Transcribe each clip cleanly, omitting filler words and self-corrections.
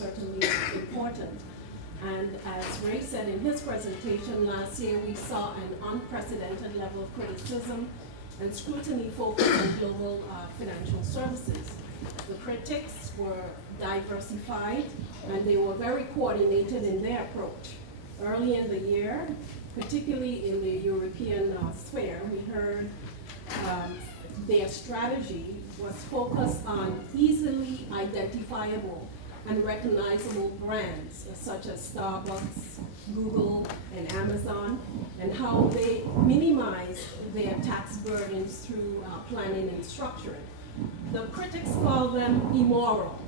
certainly important. And as Ray said in his presentation last year, we saw an unprecedented level of criticism and scrutiny focused on global financial services. The critics were diversified and they were very coordinated in their approach. Early in the year, particularly in the European sphere, we heard their strategy was focused on easily identifiable and recognizable brands such as Starbucks, Google, and Amazon, and how they minimize their tax burdens through planning and structuring. The critics call them immoral.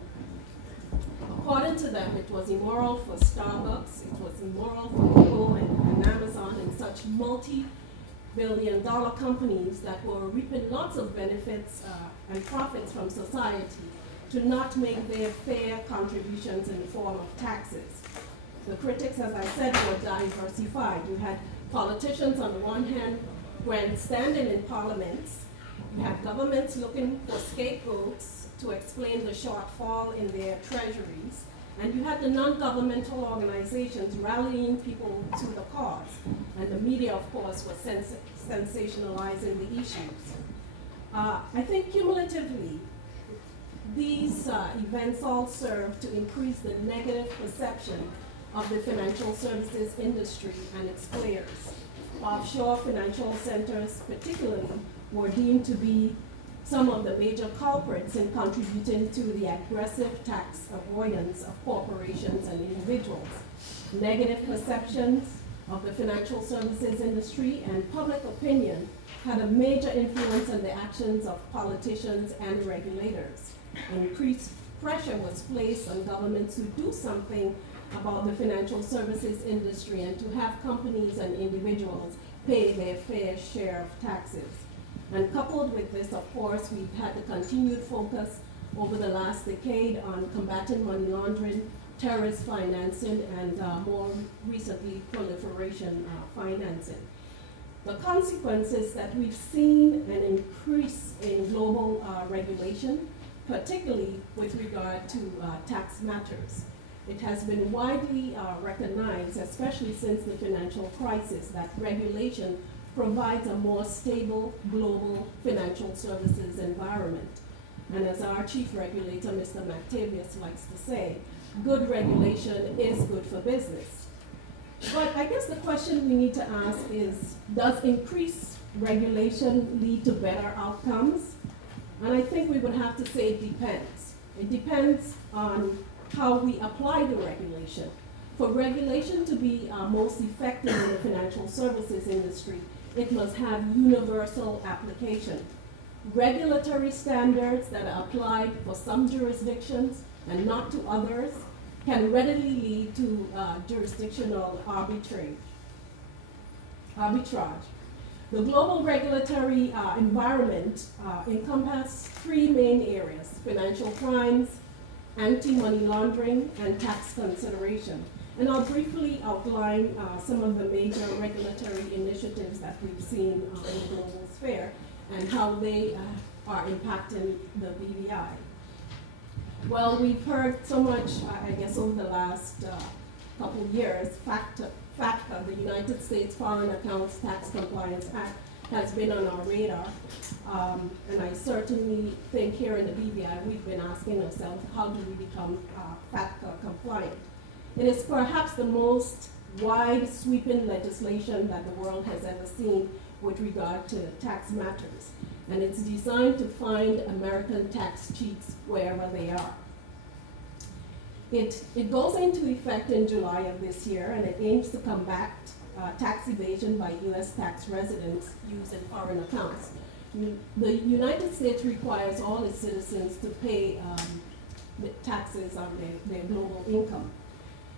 According to them, it was immoral for Starbucks, it was immoral for Google and Amazon and such multi-billion-dollar companies that were reaping lots of benefits and profits from society to not make their fair contributions in the form of taxes. The critics, as I said, were diversified. You had politicians on the one hand grandstanding in parliaments. You had governments looking for scapegoats to explain the shortfall in their treasuries. And you had the non-governmental organizations rallying people to the cause. And the media, of course, was sensationalizing the issues. I think cumulatively, these events all serve to increase the negative perception of the financial services industry and its players. Offshore financial centers particularly were deemed to be some of the major culprits in contributing to the aggressive tax avoidance of corporations and individuals. Negative perceptions of the financial services industry and public opinion had a major influence on the actions of politicians and regulators. Increased pressure was placed on governments to do something about the financial services industry and to have companies and individuals pay their fair share of taxes. And coupled with this, of course, we've had the continued focus over the last decade on combating money laundering, terrorist financing, and more recently, proliferation financing. The consequence is that we've seen an increase in global regulation, particularly with regard to tax matters. It has been widely recognized, especially since the financial crisis, that regulation provides a more stable global financial services environment. And as our chief regulator, Mr. McTavius, likes to say, good regulation is good for business. But I guess the question we need to ask is, does increased regulation lead to better outcomes? And I think we would have to say it depends. It depends on how we apply the regulation. For regulation to be most effective in the financial services industry, it must have universal application. Regulatory standards that are applied for some jurisdictions and not to others can readily lead to jurisdictional arbitrage. The global regulatory environment encompasses three main areas: financial crimes, anti-money laundering, and tax consideration. And I'll briefly outline some of the major regulatory initiatives that we've seen in the global sphere and how they are impacting the BVI. Well, we've heard so much, I guess, over the last couple of years. FATCA, the United States Foreign Accounts Tax Compliance Act, has been on our radar. And I certainly think here in the BVI, we've been asking ourselves, how do we become FATCA compliant? It is perhaps the most wide sweeping legislation that the world has ever seen with regard to tax matters. And it's designed to find American tax cheats wherever they are. It goes into effect in July of this year, and it aims to combat tax evasion by U.S. tax residents using foreign accounts. The United States requires all its citizens to pay taxes on their global income.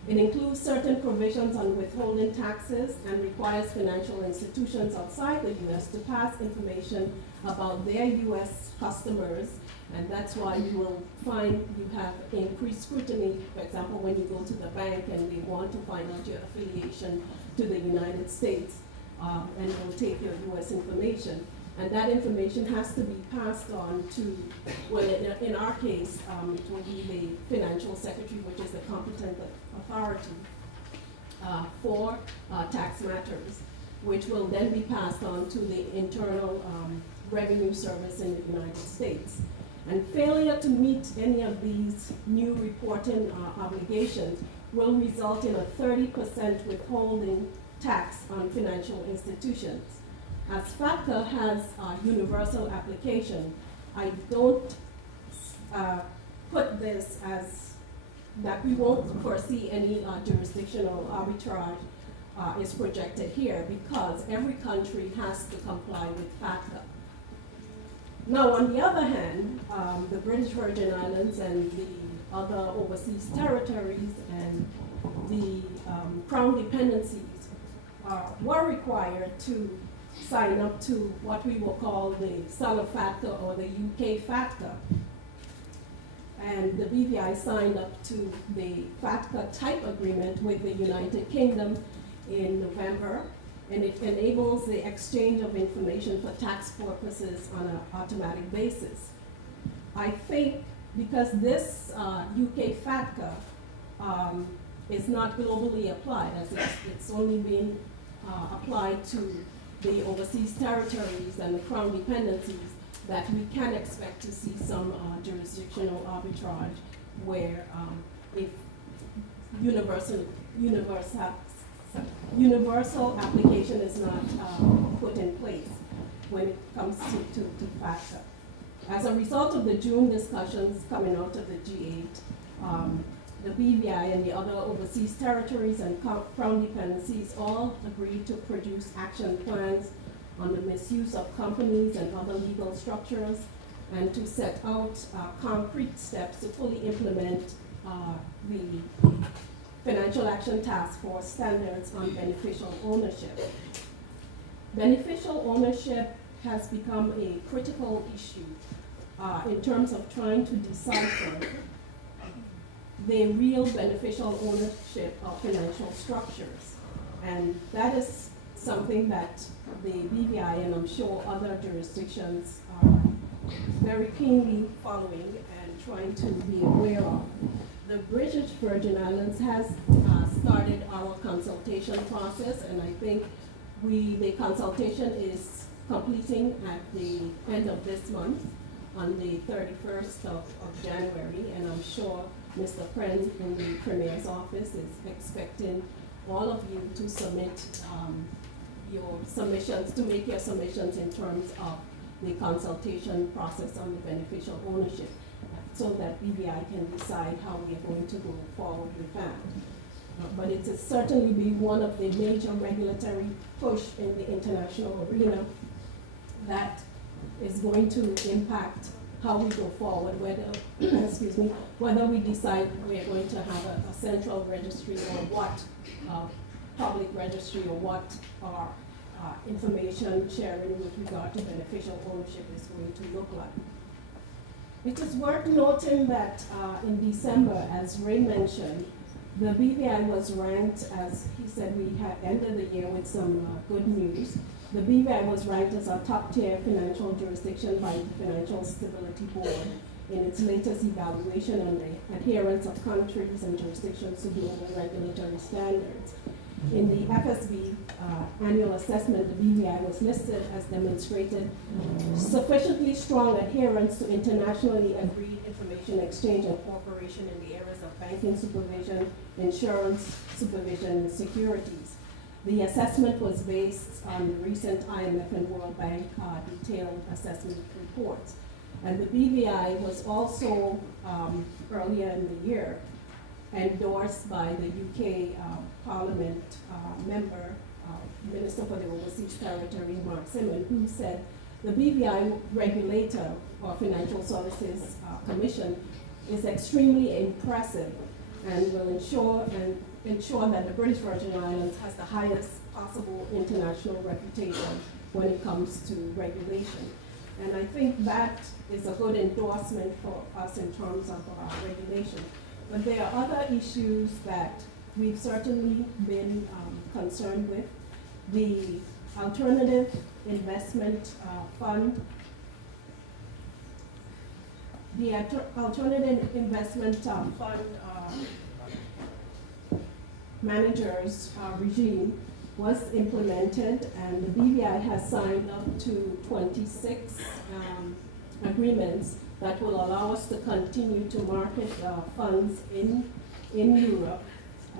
It includes certain provisions on withholding taxes and requires financial institutions outside the U.S. to pass information about their U.S. customers, and that's why you will find you have increased scrutiny, for example, when you go to the bank and they want to find out your affiliation to the United States, and will take your U.S. information. And that information has to be passed on to, well, in our case, it will be the financial secretary, which is the competent authority for tax matters, which will then be passed on to the internal revenue service in the United States. And failure to meet any of these new reporting obligations will result in a 30% withholding tax on financial institutions. As FATCA has universal application, I don't put this as that we won't foresee any jurisdictional arbitrage is projected here, because every country has to comply with FATCA. Now, on the other hand, the British Virgin Islands and the other overseas territories and the Crown dependencies were required to sign up to what we will call the Sala FATCA or the UK FATCA. And the BVI signed up to the FATCA type agreement with the United Kingdom in November, and it enables the exchange of information for tax purposes on an automatic basis. I think because this UK FATCA is not globally applied, as it's only been applied to the overseas territories and the Crown dependencies, that we can expect to see some jurisdictional arbitrage where if universal application is not put in place when it comes to FATCA. As a result of the June discussions coming out of the G8, the BVI and the other overseas territories and Crown dependencies all agreed to produce action plans on the misuse of companies and other legal structures, and to set out concrete steps to fully implement the Financial Action Task Force standards on beneficial ownership. Beneficial ownership has become a critical issue in terms of trying to decipher the real beneficial ownership of financial structures. And that is something that the BVI and I'm sure other jurisdictions are very keenly following and trying to be aware of. The British Virgin Islands has started our consultation process, and I think the consultation is completing at the end of this month on the 31st of January, and I'm sure Mr. Pren in the Premier's office is expecting all of you to submit your submissions, to make your submissions in terms of the consultation process on the beneficial ownership, so that BVI can decide how we are going to go forward with that. But it will certainly be one of the major regulatory push in the international arena that is going to impact how we go forward, whether, excuse me, whether we decide we are going to have a central registry or what public registry or what our information sharing with regard to beneficial ownership is going to look like. It is worth noting that in December, as Ray mentioned, the BVI was ranked, as he said, we had ended the year with some good news. The BVI was ranked as a top-tier financial jurisdiction by the Financial Stability Board in its latest evaluation on the adherence of countries and jurisdictions to global regulatory standards. In the FSB annual assessment, the BVI was listed as demonstrated sufficiently strong adherence to internationally agreed information exchange and cooperation in the areas of banking supervision, insurance supervision, and securities. The assessment was based on the recent IMF and World Bank detailed assessment reports. And the BVI was also, earlier in the year, endorsed by the UK Parliament member, Minister for the Overseas Territory, Mark Simon, who said the BVI regulator or Financial Services Commission is extremely impressive and will ensure that the British Virgin Islands has the highest possible international reputation when it comes to regulation. And I think that is a good endorsement for us in terms of our regulation. But there are other issues that we've certainly been concerned with. The alternative investment fund. The alternative investment fund managers regime was implemented, and the BVI has signed up to 26 agreements that will allow us to continue to market funds in Europe.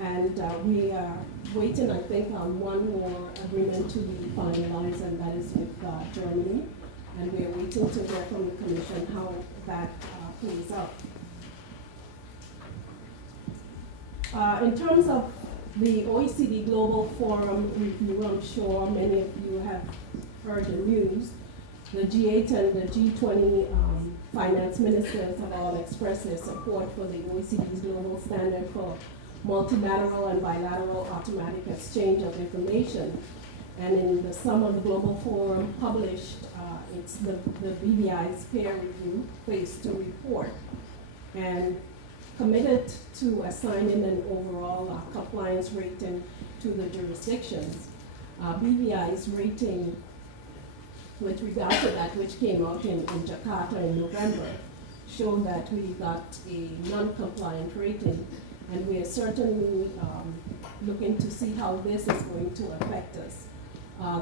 And we are waiting, I think, on one more agreement to be finalized, and that is with Germany. And we are waiting to hear from the Commission how that plays out. In terms of the OECD Global Forum review, I'm sure many of you have heard the news. The G8 and the G20 finance ministers have all expressed their support for the OECD's global standard for multilateral and bilateral automatic exchange of information. And in the summer, the Global Forum published it's the BVI's peer review phase 2 report, and committed to assigning an overall compliance rating to the jurisdictions. BVI's rating with regard to that, which came out in Jakarta in November, showed that we got a non-compliant rating, and we are certainly looking to see how this is going to affect us.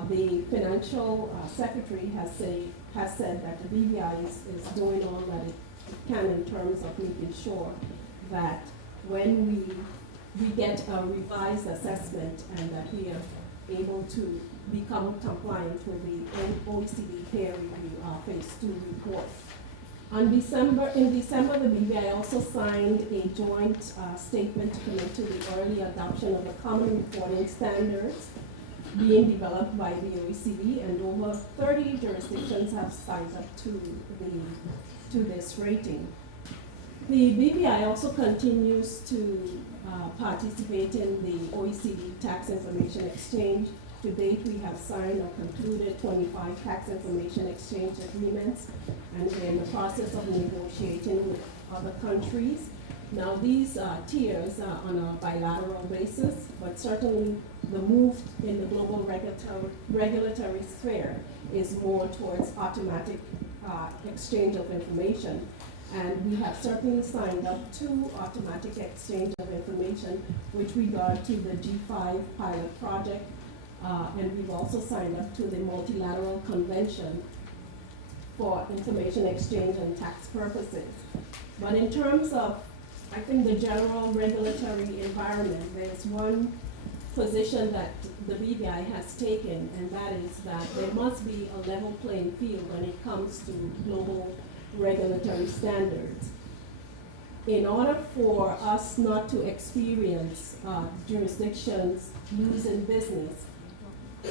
The financial secretary has said that the BVI is doing all that it can in terms of making sure that when we get a revised assessment and that we are able to become compliant with the OECD peer review phase 2 report. In December, the BVI also signed a joint statement to commit to the early adoption of the common reporting standards being developed by the OECD, and over 30 jurisdictions have signed up to this rating. The BVI also continues to participate in the OECD Tax Information Exchange. To date, we have signed or concluded 25 tax information exchange agreements, and we're in the process of negotiating with other countries. Now, these tiers are on a bilateral basis, but certainly the move in the global regulatory sphere is more towards automatic exchange of information. And we have certainly signed up to automatic exchange of information with regard to the G5 pilot project, and we've also signed up to the Multilateral Convention for Information Exchange and Tax Purposes. But in terms of, I think, the general regulatory environment, there's one position that the BVI has taken, and that is that there must be a level playing field when it comes to global regulatory standards. In order for us not to experience jurisdictions losing business,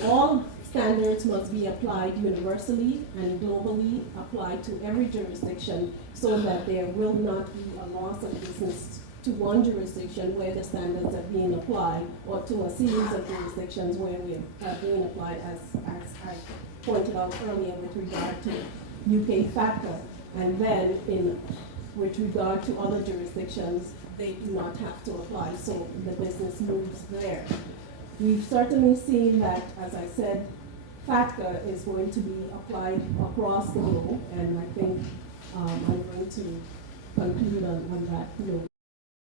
all standards must be applied universally and globally applied to every jurisdiction, so that there will not be a loss of business to one jurisdiction where the standards are being applied, or to a series of jurisdictions where we are being applied, as I pointed out earlier with regard to UK FATCA. And then with regard to other jurisdictions, they do not have to apply, so the business moves there. We've certainly seen that, as I said, FATCA is going to be applied across the globe, and I think I'm going to conclude on that note.